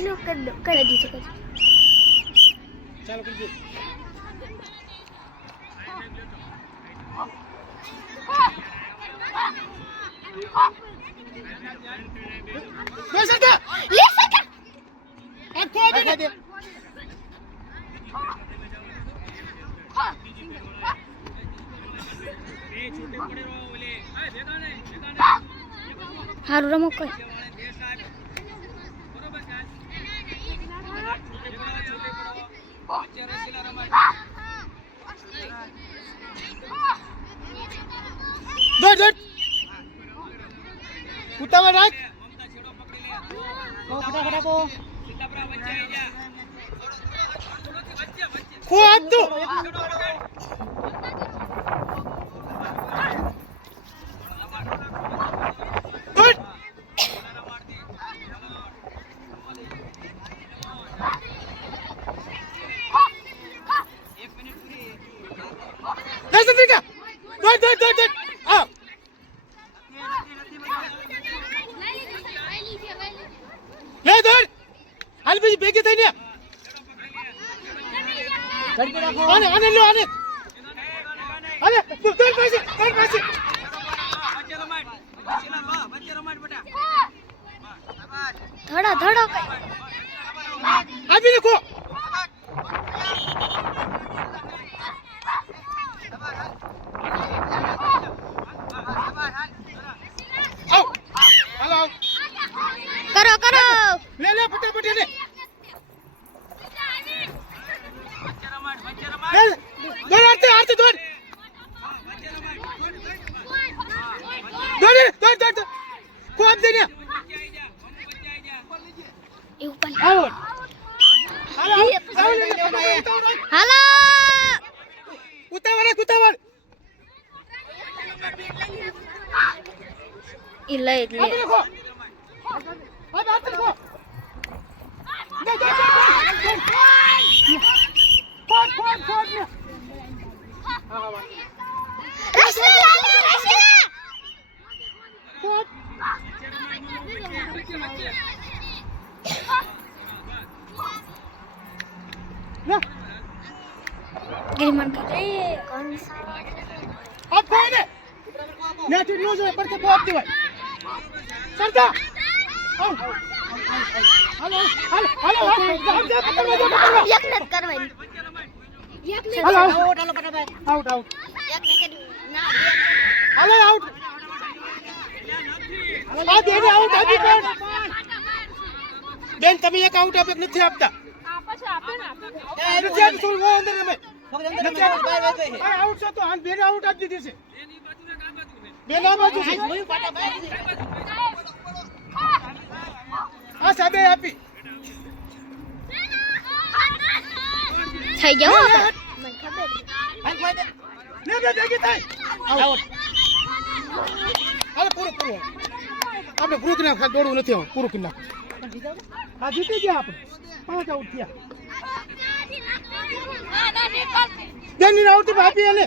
પહેલો કરી દીધો ચાલો કરી દે લે સકા આખો દે હારું રમો કોઈ દોડ ઉતાવળ રાખ ફટાફટ કો કો આપ તો ભેગી થઈને આને આને લો આને આને તું દોડ પાસે ધડો ધડો આપી નાખો આવ હાલો કરો કરો લે લે ફટાફટ લે દોડ આરતી દોડ કો આપ દે ને એ ઉપર આવો હાલો હાલો ઉતાવળ ઈ લઈ લે આપી નાખો આપી નાખો ફોડ રસલા ફોડ ના ગિરમન કરે કોણ સા આપ ફોડ ને તું નો જો પર કે ફોડ દેવાય સરતા આવ હાલો એક નત કરવાની એક નત હાલો આઉટ આઉટ એક ને ના હાલો આઉટ આ બેન આઉટ આપી બેન તમે એક આઉટ આપે નથી આપતા નથી આપી થોડું અંદર રમે આઉટ છે તો આન બેન આઉટ આપી દીધી છે બેન આ બાજુ છે આ સાબે આપી થઈ જાવ મને ખબર ને બે ભેગી થાય આઉટ હાલે પૂરું આપણે પૂરું કરી નાખ દોડવું નથી આવું પૂરું કરી નાખ હા જીતી ગયા આપણે 5 આઉટ થયા બેની આઉટ આપી એને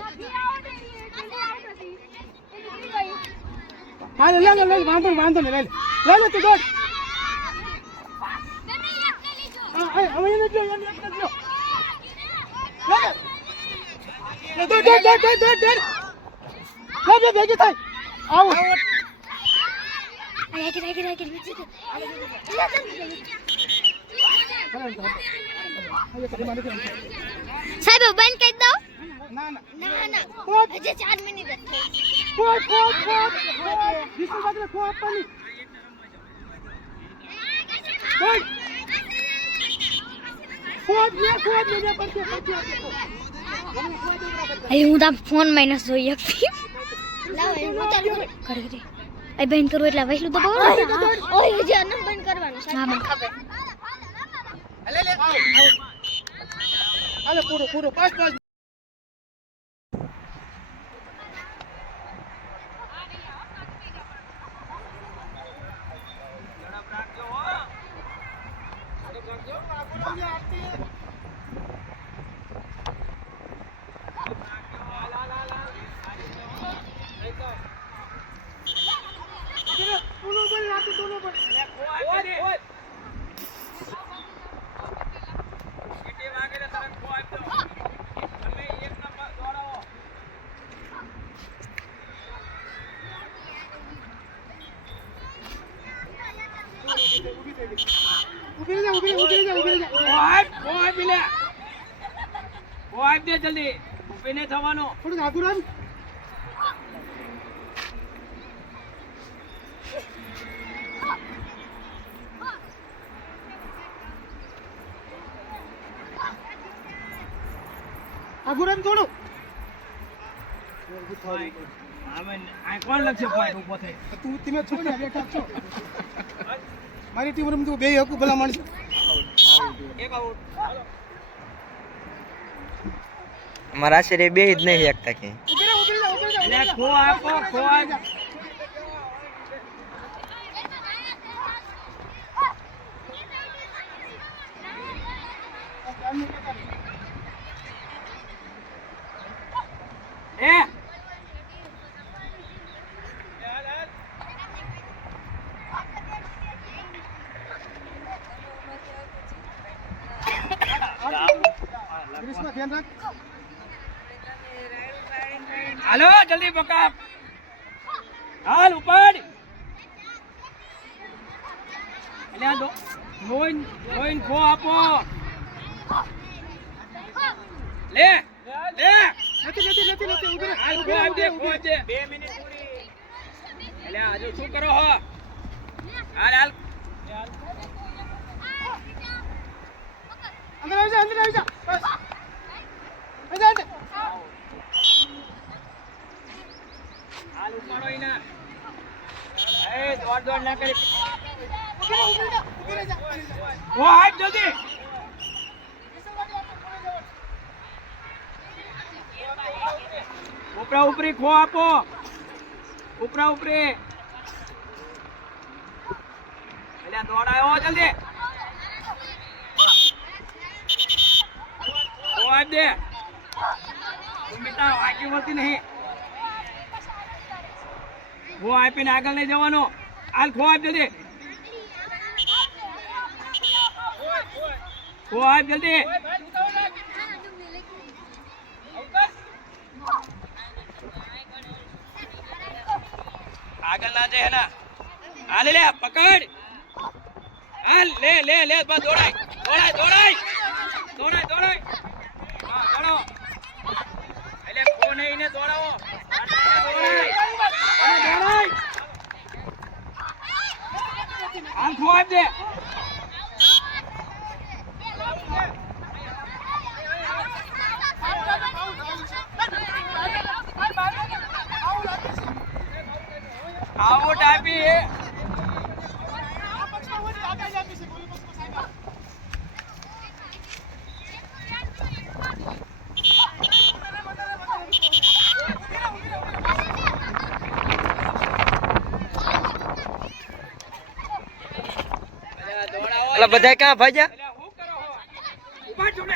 હાલે લે વાંધો ને લે તું દોડ હવે એને જો એને એક જ લો લે દોડ લે ભેગી થાય આઉટ આય કે સાહેબ બંધ કરી દો ના હજી 4 મિનિટ જ થઈ વિશ્વ બાદરે ખો આપવાની ખોદ ને પડશે અરે હું તો ફોન માઈનસ જોઈ શકતી લાવ હું ઉતાર કરે એ બેન કરું એટલે વહેલું તો બહુ ઓય હજી અનમ બંધ કરવાનું હા મને ખબર હાલે પૂરો 5 दोनों बल ઊભી રહી જા, ઊભી રહી જા, ઊભી રહી જા. ઓ આપ દે જલ્દી ઊભી નહીં થવાનો. થોડુંક આગળ આવ. આગળ આવ થોડું. હવે આ કોણ લખશે પોઈન્ટ ઊભો થઈ? તું તમે છો ને બેઠા છો. મારી ટીમ રમતું બે હકુ ભલા માણસ. એક આઉટ. અમારા આશરે બે જ નહીં એકતા કે ઊભી રહે, ઊભી રહે, ઊભી રહે. એટલે ખો આપો ખો આપ. એ ગ્રીસમાં ધ્યાન રાખ. હાલો જલ્દી પકડ. હાલ ઉપાડ. એટલે આ જોઈન ખો આપો. લે લે નથી, ઊભી રહે. હાલ ખો આપ દે ખો આપ દે. 2 મિનિટ પૂરી. એટલે હજુ શું કરો હો? હાલ હાલ. અંદર આવી જા, અંદર આવી જા. બસ. અંદર, અંદર. હાલ ઉપાડો એને. એ દોડ ના કરી. ઊભી રહે, ઊભી રહે જા. ખો આપ જલ્દી. ઉપરા ઉપરી ખો આપો. ઉપરા ઉપરી. એટલે દોડાયો જલ્દી. ખો આપ દે. ઉમિતા વાકી મળતી નહીં. ખો આપીને આગળ નહીં જવાનો. હાલ ખો આપ જલ્દી. ખો આપ જલ્દી. આગળ ના જાય હેના. હાલ લે પકડ. હાલ લે લે લે બસ દોડાય દોડાય દોડાય દોડાય દોડાય. હા દોડો. એટલે ફોન એને દોડાવો. દોડાય દોડાય. હાલ ખો આપ દે. આઉટ આપી. આ પક્ષમાં હોય ને આગળ જ આપી છે, બોલી પક્ષમાં સાહેબ. દોડાવો. એટલે બધા ક્યાં ભાજ્યા એટલે હું કરો હો? ઉભા છો ને.